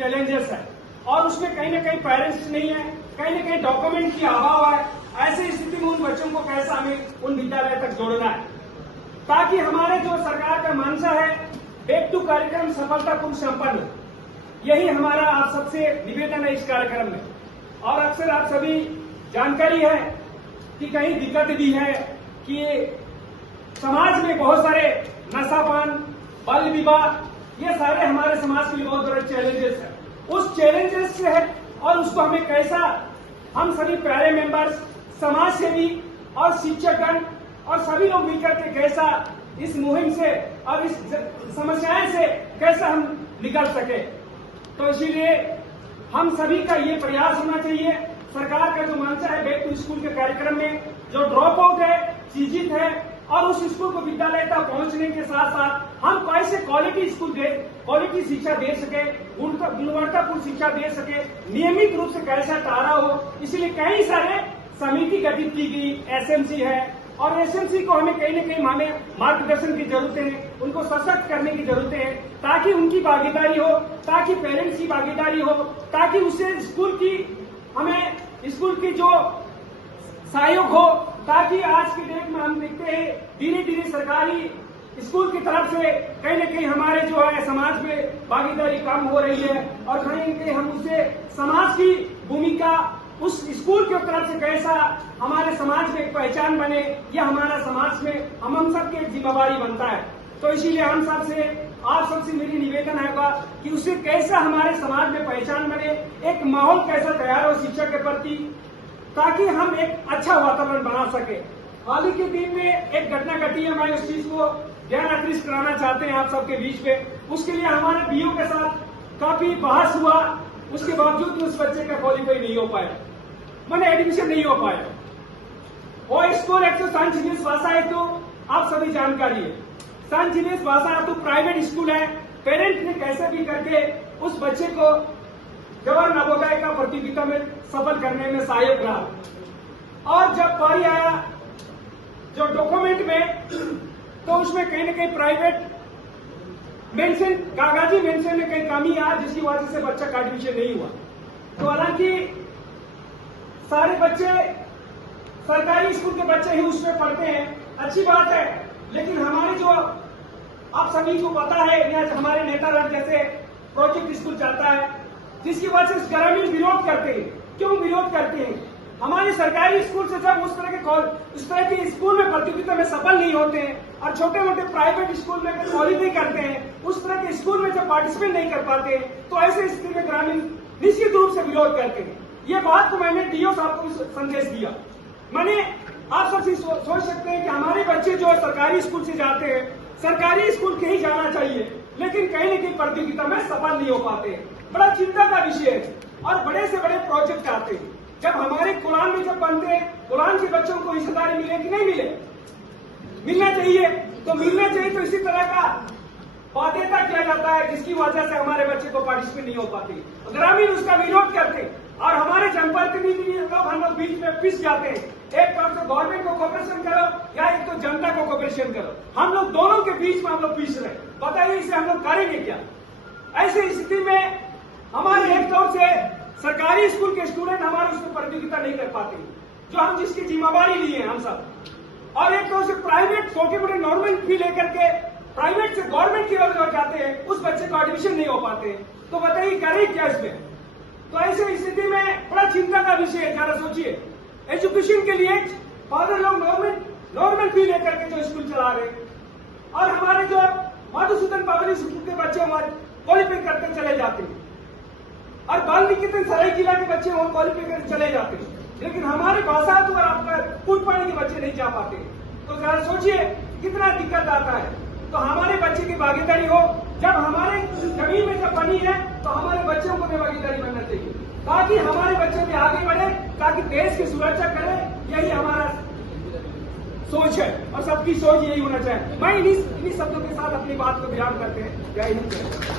Challenges है और उसमें कहीं ना कहीं पेरेंट्स नहीं है, कहीं ना कहीं डॉक्यूमेंट की अभाव है। ऐसी स्थिति में उन बच्चों को कैसा हमें उन विद्यालय तक जोड़ना है, ताकि हमारे जो सरकार का मंशा है बैक टू कार्यक्रम सफलतापूर्ण संपन्न हो। यही हमारा आप सबसे निवेदन है इस कार्यक्रम में। और अक्सर आप सभी जानकारी है कि कहीं दिक्कत भी है कि समाज में बहुत सारे नशापान, बाल विवाह, ये सारे हमारे समाज के लिए बहुत बड़े चैलेंजेस है। उस चैलेंजेस से है और उसको हमें कैसा हम सभी प्यारे मेंबर्स, समाज सेवी और शिक्षकगण और सभी लोग मिलकर के कैसा इस मुहिम से और इस समस्याएं से कैसा हम निकल सके। तो इसीलिए हम सभी का ये प्रयास होना चाहिए। सरकार का जो मंशा है बैक टू स्कूल के कार्यक्रम में जो ड्रॉप आउट है, चीजित है और उस स्कूल को विद्यालय तक पहुंचने के साथ साथ हम कैसे क्वालिटी शिक्षा दे सके, गुणवत्तापूर्ण शिक्षा दे सके, नियमित रूप से कैसा तारा हो। इसलिए कई सारे समिति गठित की गई, एसएमसी है और एसएमसी को हमें कहीं न कहीं मार्गदर्शन की जरूरतें हैं, उनको सशक्त करने की जरूरतें हैं, ताकि उनकी भागीदारी हो, ताकि पेरेंट्स की भागीदारी हो, ताकि उससे स्कूल की जो सहयोग हो, ताकि आज की डेट में हम देखते हैं धीरे धीरे सरकारी स्कूल की तरफ से कहीं न कहीं हमारे जो है समाज में भागीदारी कम हो रही है और कहीं न कहीं हम उससे समाज की भूमिका उस स्कूल की तरफ से कैसा हमारे समाज में एक पहचान बने, यह हमारा समाज में हम सबकी जिम्मेवारी बनता है। तो इसीलिए हम सबसे आप सबसे मेरी निवेदन है कि उससे कैसा हमारे समाज में पहचान बने, एक माहौल कैसा तैयार हो शिक्षा के प्रति, ताकि हम एक अच्छा वातावरण बना सके। हाल ही के दिन में एक घटना घटी है, मैं उस चीज को ध्यान आकृष्ट कराना चाहते हैं आप सबके बीच में। उसके लिए हमारे बीओ के साथ काफी बहस हुआ, उसके बावजूद भी उस बच्चे का क्वालिफाई नहीं हो पाया, मैंने एडमिशन नहीं हो पाया। वो स्कूल एक तो सान चिनेश भाषा है, तो आप सभी जानकारी है सान चिनेश भाषा तो प्राइवेट स्कूल है। पेरेंट्स ने कैसे भी करके उस बच्चे को जवाहर नवोदय का प्रतियोगिता में सफल करने में सहायक रहा। और जब पारी आया जो डॉक्यूमेंट में, तो उसमें कहीं न कहीं प्राइवेट मेंशन, कागजी मेंशन में कहीं कमी आ, जिसकी वजह से बच्चा का एडमिशन नहीं हुआ। तो हालांकि सारे बच्चे सरकारी स्कूल के बच्चे ही उसमें पढ़ते हैं, अच्छी बात है, लेकिन हमारे जो आप सभी को पता है हमारे नेता जैसे प्रोजेक्ट स्कूल चलता है, जिसकी वजह से ग्रामीण विरोध करते हैं। क्यों विरोध करते हैं? हमारे सरकारी स्कूल से जब उस तरह के स्कूल में प्रतियोगिता में सफल नहीं होते हैं और छोटे मोटे प्राइवेट स्कूल में क्वालिफाई करते हैं, उस तरह के स्कूल में जब पार्टिसिपेट नहीं कर पाते, तो ऐसे स्थिति में ग्रामीण निश्चित रूप से विरोध करते हैं। ये बात को मैंने डीओ साहब को भी संदेश दिया। मैंने आप सबसे सोच सकते हैं कि हमारे बच्चे जो सरकारी स्कूल से जाते हैं, सरकारी स्कूल के ही जाना चाहिए, लेकिन कहीं न कहीं प्रतियोगिता में सफल नहीं हो पाते। बड़ा चिंता का विषय है और बड़े से बड़े प्रोजेक्ट आते हैं। जब हमारे कुरान में जब बनते हैं, कुरान के बच्चों को हिस्सेदारी मिले कि नहीं मिले? मिलना चाहिए। तो मिलना चाहिए, तो इसी तरह का बाध्यता किया जाता है, जिसकी वजह से हमारे बच्चे को पार्टिसिपेट नहीं हो पाते, ग्रामीण उसका विरोध करते और हमारे जनप्रतिनिधि लोग हम लोग बीच में पिस जाते हैं। एक तरफ से गवर्नमेंट को कोऑपरेशन करो या एक तो जनता को कोऑपरेशन करो, हम लोग दोनों के बीच में हम लोग पिस रहे। बताइए इसे हम लोग करेंगे क्या? ऐसी स्थिति में हमारे एक तौर से सरकारी स्कूल के स्टूडेंट हमारे उसमें प्रतियोगिता नहीं कर पाते, जो हम जिसकी जिम्मेवारी लिए हम सब, और एक तौर से प्राइवेट छोटे मोटे नॉर्मल फी लेकर के प्राइवेट से गवर्नमेंट की ओर जाते हैं, उस बच्चे को एडमिशन नहीं हो पाते। तो बताइए करें क्या इसमें? तो ऐसे स्थिति में बड़ा चिंता का विषय है। जरा सोचिए, एजुकेशन के लिए फादर लोग नॉर्मल फी लेकर के जो स्कूल चला रहे हैं और हमारे जो मधुसूदन पब्लिक स्कूल के बच्चे क्वालिफाई करके चले जाते हैं और बाल निकेतन सरायकेला के बच्चे वहां क्वालिफाई करके चले जाते हैं, लेकिन हमारे भाषा तो आपका फूट पानी के बच्चे नहीं जा पाते। तो जरा सोचिए कितना दिक्कत आता है। तो हमारे बच्चे की भागीदारी हो, जब हमारे जमीन में जब बनी है तो हमारे बच्चों को भी भागीदारी बनना चाहिए, ताकि हमारे बच्चे भी आगे बढ़े, ताकि देश की सुरक्षा करें। यही हमारा सोच है और सबकी सोच यही होना चाहिए। मैं इन्हीं शब्दों के साथ अपनी बात को विराम करते हैं। जय हिंद।